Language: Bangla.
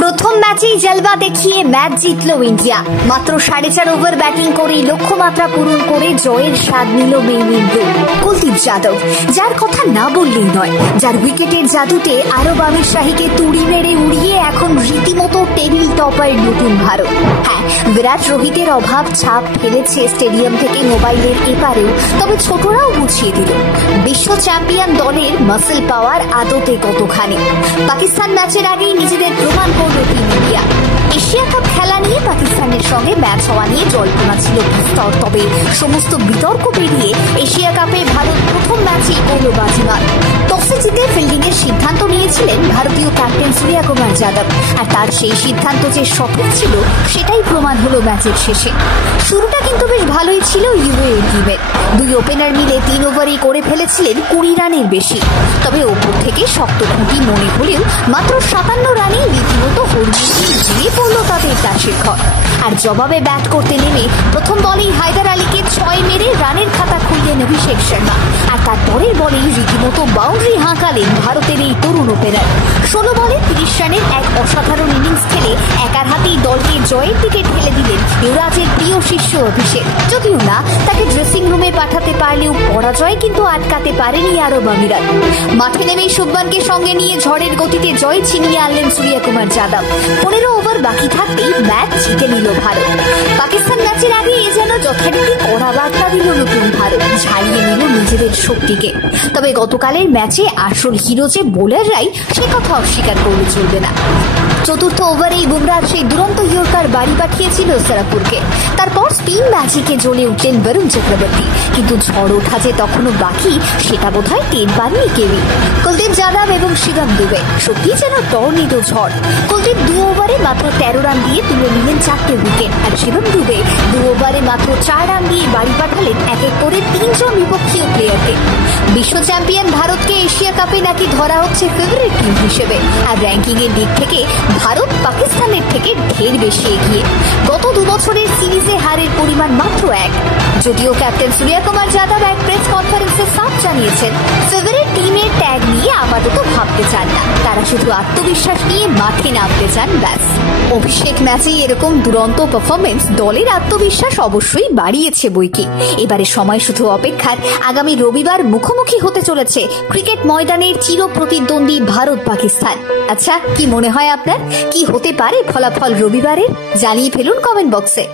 প্রথম ম্যাচেই জলবা দেখিয়ে ম্যাচ জিতল ইন্ডিয়া। মাত্র 4.5 ওভার ব্যাটিং করে লক্ষ্যমাত্রা পূরণ করে জয়ের স্বাদ নিল মেইন কুলদীপ যাদব, যার কথা না বললেই নয়, যার উইকেটের জাদুতে আরব আমির শাহীকে তুড়ি মেরে উড়িয়ে এখন রীতিমতো টেবিল টপার নতুন ভারত। হ্যাঁ, বিরাট রোহিতের অভাব ছাপ ফেলেছে স্টেডিয়াম থেকে মোবাইলের এপারেও, তবে ছোটরাও বুঝিয়ে দিল বিশ্ব চ্যাম্পিয়ন দলের মাসল পাওয়ার আদতে কতখানি। পাকিস্তান ম্যাচের আগেই নিজেদের প্রমাণ করল টিম ইন্ডিয়া। এশিয়া কাপ খেলা নিয়ে পাকিস্তানের সঙ্গে ম্যাচ হওয়া নিয়ে জল্পনা ছিল বিস্তর, তবে সমস্ত বিতর্ক পেরিয়ে এশিয়া কাপে ভারত প্রথম ম্যাচেই করল বাজিমাত। টসে জিতে ফিল্ডিং এর সিদ্ধান্ত নিয়েছিলেন ভারতীয় ক্যাপ্টেন সূর্যকুমার যাদব, আর তার সেই সিদ্ধান্ত যে সঠিক ছিল সেটাই প্রমাণ হলো ম্যাচের শেষে। শুরুটা কিন্তু বেশ ভালোই ছিল ইউএই টিমের। 2 ওপেনার মিলে 3 ওভারেই করে ফেলেছিলেন 20 রানের বেশি, তবে ওপর থেকে শক্ত খুঁটি মনে হলেও মাত্র 57 রানেই রীতিমতো হরিয়ে পড়ল তাদের চাষের ঘর। আর জবাবে ব্যাট করতে নেমে প্রথম বলেই হায়দার আলীকে 6 মেরে রানের খাতা খুললেন অভিষেক শর্মা, আর তারপরের বলেই রীতিমতো বাউন্ডারি হাঁকালেন ভারতের এই তরুণ ওপেনার। 16 বলে 30 রানের এক অসাধারণ ইনিংস খেলে একার হাতেই দলকে জয়ের দিকে ঠেলে দিলেন যুবরাজের প্রিয় শিষ্য অভিষেক। যদিও না তাকে ড্রেসিং রুমে পাঠাতে পারলেও পরাজয় কিন্তু আটকাতে পারেনি আরব আমিরাত। মাঠে নেমেই শুভমানকে সঙ্গে নিয়ে ঝড়ের গতিতে জয় ছিনিয়ে আনলেন সূর্যকুমার যাদব। 15 ওভার বাকি থাকতেই ম্যাচ জিতে নিল ভারত। পাকিস্তান ম্যাচের আগে এ যেন যথারীতি কড়া বার্তা দিল নতুন ভারত, ঝাড়িয়ে নিল নিজেদের শক্তিকে। তবে গতকালের ম্যাচে আসল হিরো যে বোলাররাই, সে কথা অস্বীকার করলে চলবে না। চতুর্থ ওভারেই বুমরাহ সেই দুরন্ত ইয়র্কার বাড়ি পাঠিয়েছিল সারাপুরকে। তারপর স্পিন ম্যাজিকে জ্বলে উঠলেন বরুণ চক্রবর্তী, কিন্তু ঝড় ওঠা যে তখনও বাকি সেটা বোধহয় টের পাননি কেউই। কুলদীপ যাদব এবং শিবম দুবে সত্যি যেন টর্নেডো ঝড়। কুলদীপ 2 ওভারে মাত্র 13 রান দিয়ে তুলে নিলেন 4টে উইকেট, আর শিবম দুবে 2 ওভারে মাত্র 4 রান দিয়ে বাড়ি পাঠালেন এক এক করে 3 জন বিপক্ষীয় প্লেয়ারকে। বিশ্ব চ্যাম্পিয়ন ভারতকে এশিয়া কাপে নাকি ধরা হচ্ছে ফেভারিট টিম হিসেবে, আর র্যাঙ্কিং এর দিক থেকে ভারত পাকিস্তানের থেকে ঢের বেশি এগিয়ে। গত 2 বছরের সিরিজে হারের পরিমাণ মাত্র 1। যদিও ক্যাপ্টেন সূর্যকুমার যাদব এক প্রেস কনফারেন্সে সাফ জানিয়েছেন ফেভারিট টিমের ট্যাগ নিয়ে আপাতত ভাবতে চান না, তারা শুধু আত্মবিশ্বাস নিয়ে মাঠে নামতে চান, ব্যাস। অভিষেক ম্যাচে এরকম দুরন্ত পারফরমেন্স দলের আত্মবিশ্বাস অবশ্যই বাড়িয়েছে বইকি। এবারে সময় শুধু অপেক্ষার। আগামী রবিবার মুখোমুখি হতে চলেছে ক্রিকেট ময়দানের চির প্রতিদ্বন্দ্বী ভারত পাকিস্তান। আচ্ছা, কি মনে হয় আপনার? কি হতে পারে ফলাফল রবিবারের? জানিয়ে ফেলুন কমেন্ট বক্সে।